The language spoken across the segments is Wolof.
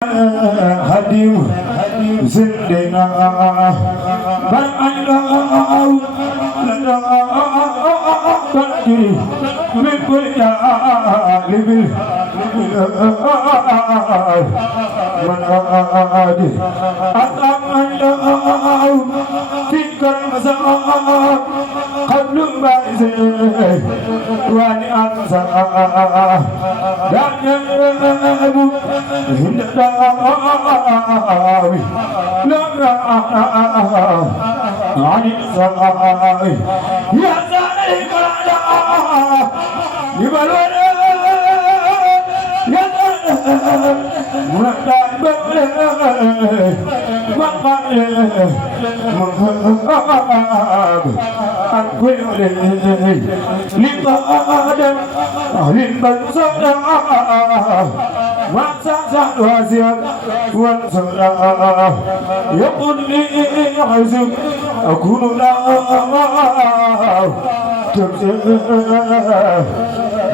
hadim zindina ba'alau lana qadiri min kulli libil man adi atamalau fi karmasa qablu ba'izi wa ni ansa dan yabu hindadawi lara ani sa'i ya zalil qalada dibalwana ya munadan bale maqale mahab aku liqadan ahlin bansada وسعد واسعا وانصرا يقول لي عزم أكون لا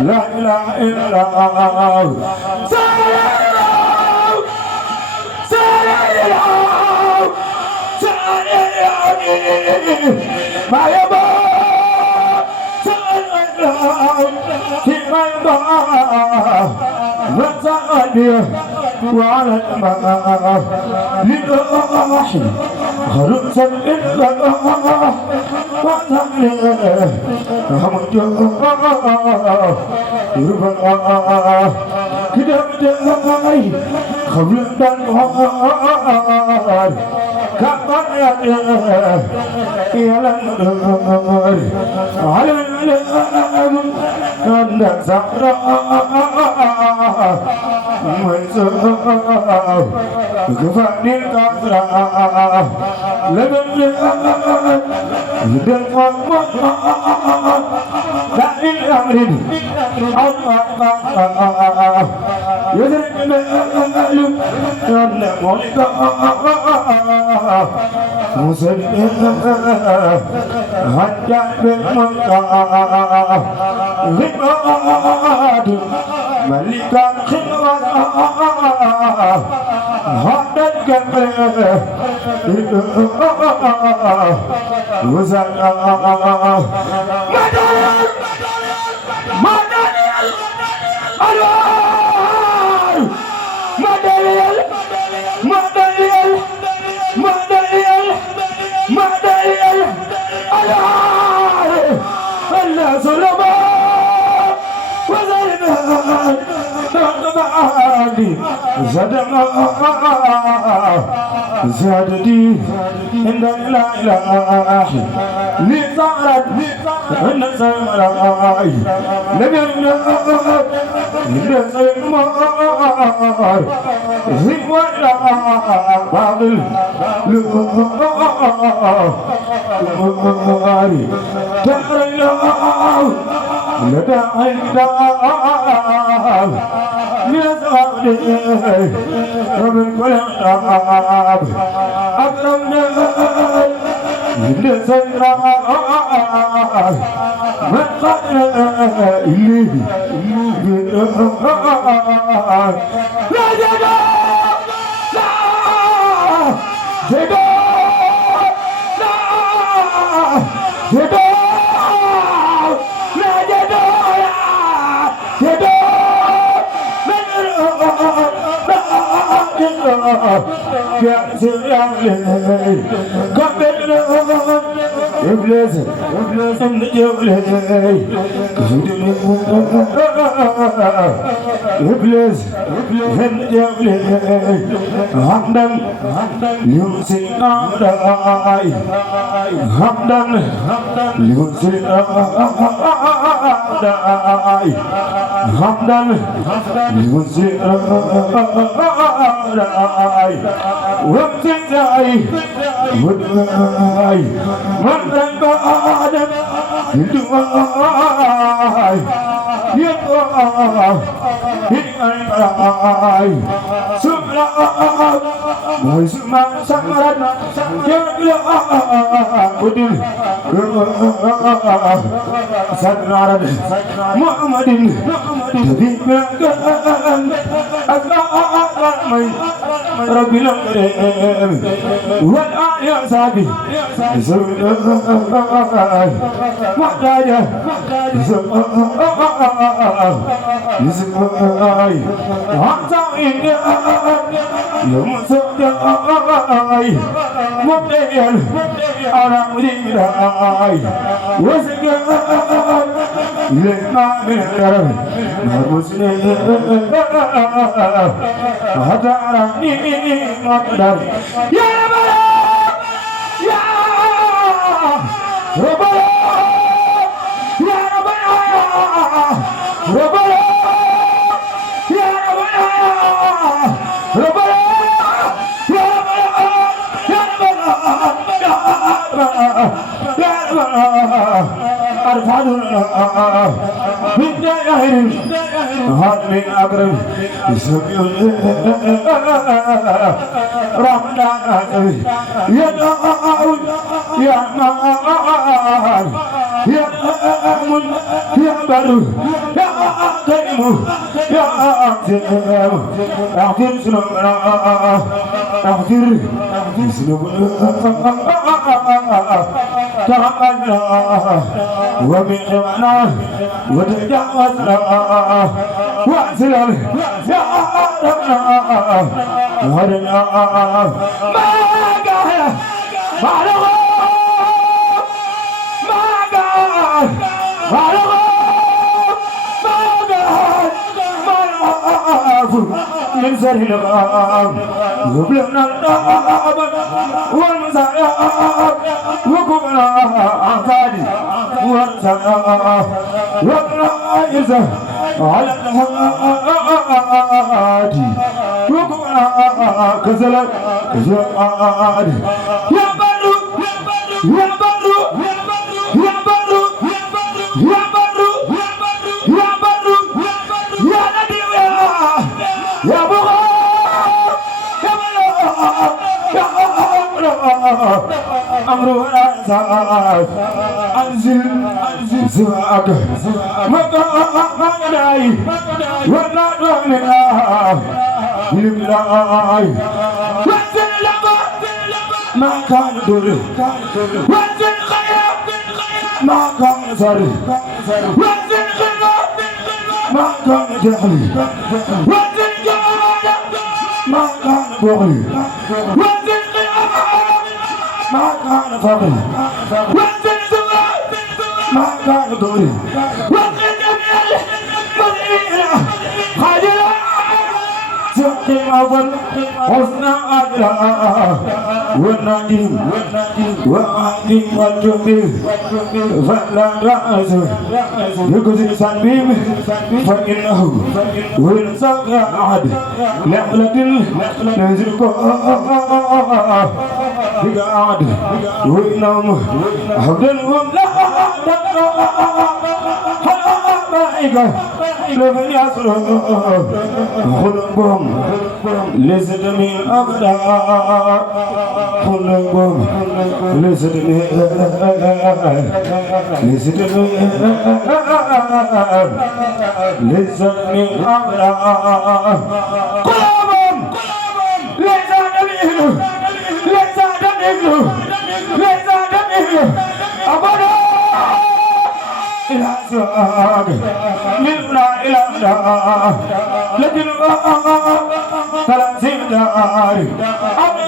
لا إله إلا الله ما يبغى في ما يبغى وزادي وعلى الماء للأحي خلصا إلا وزادي حمد يرفع كده بداي خبل النهار كمان يا لنهار على الألم عند زهراء كفاني الكفراء لبن لبن لا الأمر الله يدرك المألم أن مولك مسلم حتى بالملك غماد ملكا خلوة هذا الجبل وزاد زادتي إن لا إله لزارت إن زارت لبنا إن زمار زمار باطل لغاري تحرنا لدى عندها يزعل ومن كل عاب أكرمنا لسيرا من قال إليه لا جدا لا جدا لا جدا لا جدا جدا يا سيدي قبلنا إبليس من جبلي إبليس من جبلي حمدا يوسي أعدائي حمدا يوسي أعدائي حمدا يوسي أعدائي وابتدائي ودائي من ذنب آدم دعائي يقع هدائي سبحان Musma samaran ya bila udin sadnaran Muhammadin jadi makan asma'amai Rabbil karim wal ayat sabi Makdaya Yusufai Hamzah ini Yumsudai Mubdayan Aram dirai Wasgan Lima minarab Muslim Hadarani Makdar Ya Rabbana Ya Rabbana Ya Rabbana Rabbana Ya Rabbana Rabbana Ya Rabbana Ya Rabbana Arfaduna min jahirin had min akram Ramadan ya Daud ya Ma'an ya Amun ya Baru ya Kaimu ya Akhir Akhir Sunamana Akhir Sunamana وبإيمانا وتجاوزنا وأسلم يا ربنا هدنا ما قال ما لغى ما قال ما لغى ما قال ما لغى من سر الغام وبلغنا الغام والمسايا وكبنا عقادي وارسنا وابنا عيسى على الهادي وكبنا كسلا زاد يا بدر يا بدر يا بدر يا بدر يا بدر يا نبي يا بغا يا بلا يا أمرنا ساعات أنزل زواج مكاني ولا رمنا لبلاي وانزل لما ما كان دور وانزل خيام ما كان صار وانزل خيام ما كان جهلي وانزل جهل ما كان بغي وانزل ما كان فقر وانزل زواج ما كان دوري وقد جميل مدينة خجلا سقي أول حسن أجلا والنجم وعدي والجميل فلا رأس يقصد سنبيم فإنه وينسق أحد لحلة نزل بقعد وينام عبد لا حلائق لمن يسر خلقهم ليست من أبدا خلقهم ليست من ليست من أبدا قلوبهم ليس نبيه ليس دمه أبدا إلى سواك منا إلى دار لكن ثلاثين دار أبدا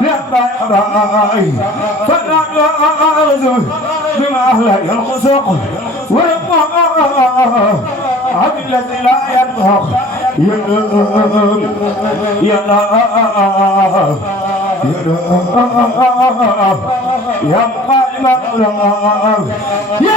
لأبدا فلا تعرض بما أهل الخسوق ولما عبد الذي لا ينطق يا مقالب العلماء يا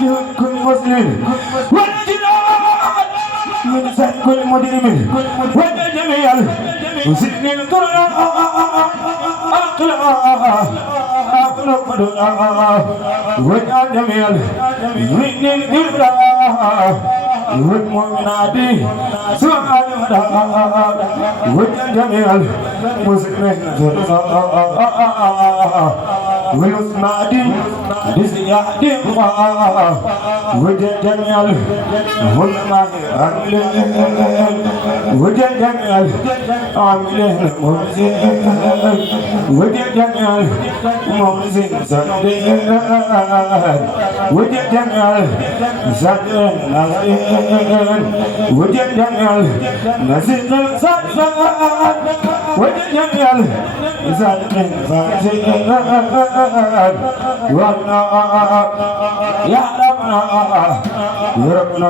لكل مسلم والجلال من شر كل مجرم والجميع مسلمين القرآن أقرأ واجعل جميع من الإبراء والمؤمنات سبحان الله واجعل جميع المسلمين والمسلمات بزيادة الله واجعل جميع العلماء واجعل جميع العاملين المرسلين واجعل جميع المرسلين صادقين واجعل جميع الصادقين ناصرين واجعل جميع الناصرين صادقين واجعل جميع الصادقين صادقين يا ربنا يا ربنا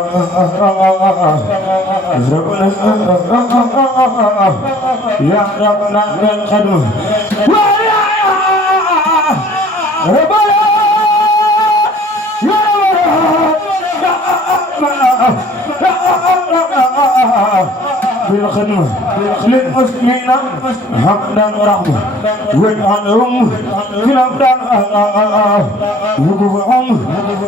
يا ربنا من خدمه ويا ربنا يا ربنا بالخدمة للمسلمين حمدا ورحمة واجعلهم في الأبدان وقفهم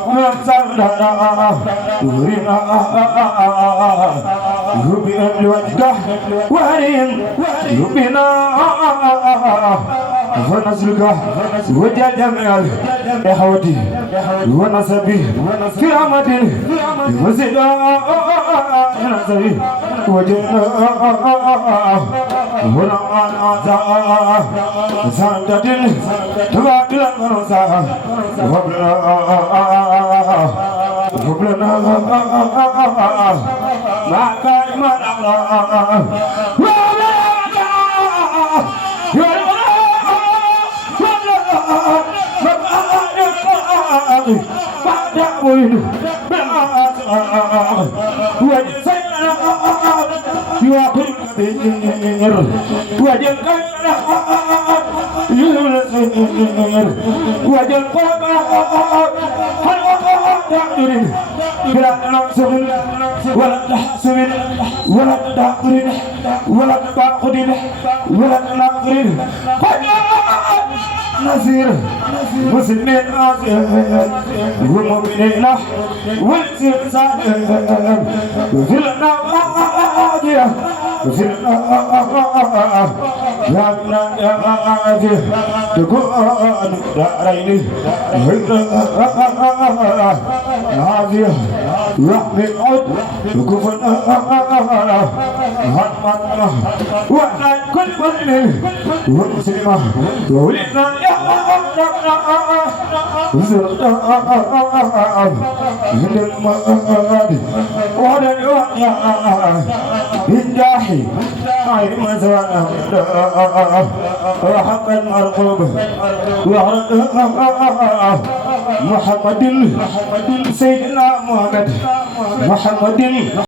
من السرداء ورنا يبين لوجهه وهرين يبينا ونسلك وجه جميع إخوتي ونسبي في رحمته وزد نسبي وجهنا ونعان عزاء سندة تبادل المنوسا وبلنا ما كان من الله بعد وين وجسنا يوقف بير وجل كنا يلسير وجل قوم هل تقدر بلا نحسب ولا تحسب ولا تقدر ولا تقدر ولا تقدر نصير مسلمين ومؤمنين والإنسان وفرنا آدية وفرنا يا بنا يا آدية تكون دارين آدية يحمي عد وكفنا هرمنا وعلى كل مسلم ومسلمة وولدنا يا وزرنا من المآد وعلى الوحيا بالجاحي غير مزوانا وحق المرغوب وعلى محمد سيدنا محمد